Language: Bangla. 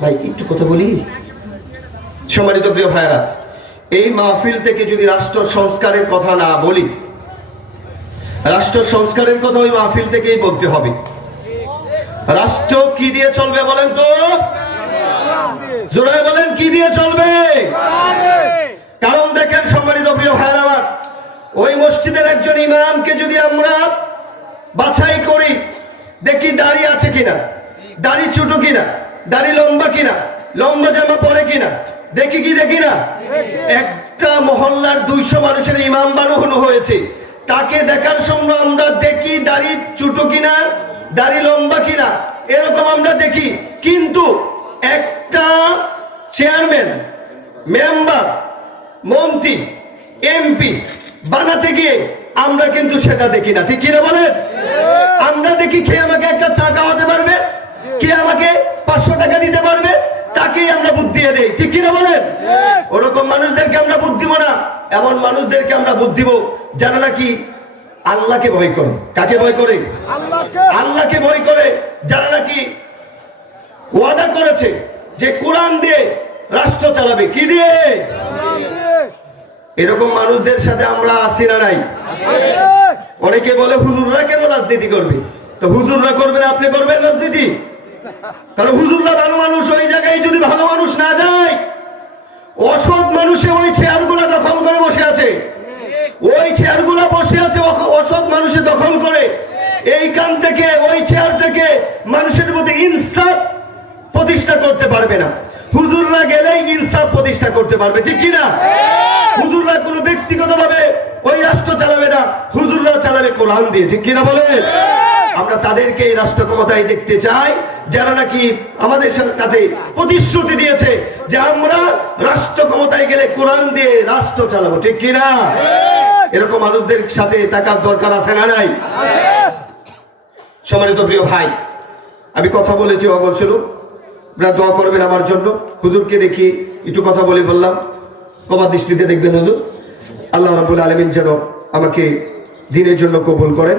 ভাই, একটু কথা বলি? সম্মানিত প্রিয় ভাইরা এই মাহফিল থেকে যদি রাষ্ট্র সংস্কারের কথা না বলি, রাষ্ট্র সংস্কারের কথা ওই মাহফিল থেকেই বলতে হবে। রাষ্ট্র কি দিয়ে চলবে বলেন তো? জোরে বলেন, কি দিয়ে চলবে? কারণ দেখেন, সম্মানিত প্রিয় ভাইরা আমার, ওই মসজিদের একজন ইমামকে যদি আমরা বাছাই করি, দেখি দাড়ি আছে কিনা, দাড়ি ছোট কিনা। দাড়ি লম্বা কিনা? লম্বা জামা পরে কিনা? দেখি কি দেখি না? একটা মহল্লার দুইশো মানুষের ইমাম বারোহন হয়েছে। তাকে দেখার সময় আমরা দেখি দাড়ি ছোট কিনা, দাড়ি লম্বা কিনা। এরকম আমরা দেখি। কিন্তু একটা চেয়ারম্যান, মেম্বার, মন্ত্রী, এমপি বানাতে গিয়ে আমরা কিন্তু সেটা দেখি না। ঠিক কিনা বলেন? আমরা দেখি খেয়ে আমাকে পাঁচশো টাকা দিতে পারবে তাকেই আমরা বুদ্ধি দিয়ে দেই। ঠিক কিনা বলেন? ওরকম মানুষদেরকে আমরা বুদ্ধি দিব না এমন মানুষদেরকে আমরা বুদ্ধি দিব যারা নাকি আল্লাহকে ভয় করে। কাকে ভয় করে? আল্লাহকে। ভয় করে যারা নাকি ওয়াদা করেছে যে কোরআন দিয়ে রাষ্ট্র চালাবে। কি দিয়ে? এরকম মানুষদের সাথে আমরা আসি না নাই? অনেকে বলে হুজুররা কেন রাজনীতি করবে? তো হুজুররা করবেন আপনি করবেন রাজনীতি? কারণ হুজুররা ভালো মানুষ, ওই জায়গায় যদি ভালো মানুষ না যায়, অসৎ মানুষে ওই চেয়ারগুলা দখল করে বসে আছে। ওই চেয়ারগুলা বসে আছে অসৎ মানুষে দখল করে। এইখান থেকে, ওই চেয়ার থেকে মানুষের মধ্যে ইনসাফ প্রতিষ্ঠা করতে পারবে না। হুজুররা গেলেই ইনসাফ প্রতিষ্ঠা করতে পারবে, ঠিক কিনা হুজুররা কোনো ব্যক্তিগত ভাবে ওই রাষ্ট্র চালাবে না হুজুররা চালাবে কোরআন দিয়ে, ঠিক কিনা বলে আমরা তাদেরকে এই রাষ্ট্র ক্ষমতায় দেখতে চাই, যারা নাকি আমাদের সাথে প্রতিশ্রুতি দিয়েছে যে আমরা রাষ্ট্র ক্ষমতায় গেলে কোরআন দিয়ে রাষ্ট্র চালাবো, ঠিক কিনা এরকম মানুষদের সাথে থাকার দরকার আছে না নাই? সম্মানিত প্রিয় ভাই, আমি কথা বলেছি শুরু আপনারা দোয়া করবেন আমার জন্য। হুজুরকে দেখি, একটু কথা বলে বললাম। কবার দৃষ্টিতে দেখবেন হুজুর। আল্লাহ রাবুল আলমিন যেন আমাকে দিনের জন্য কবুল করেন।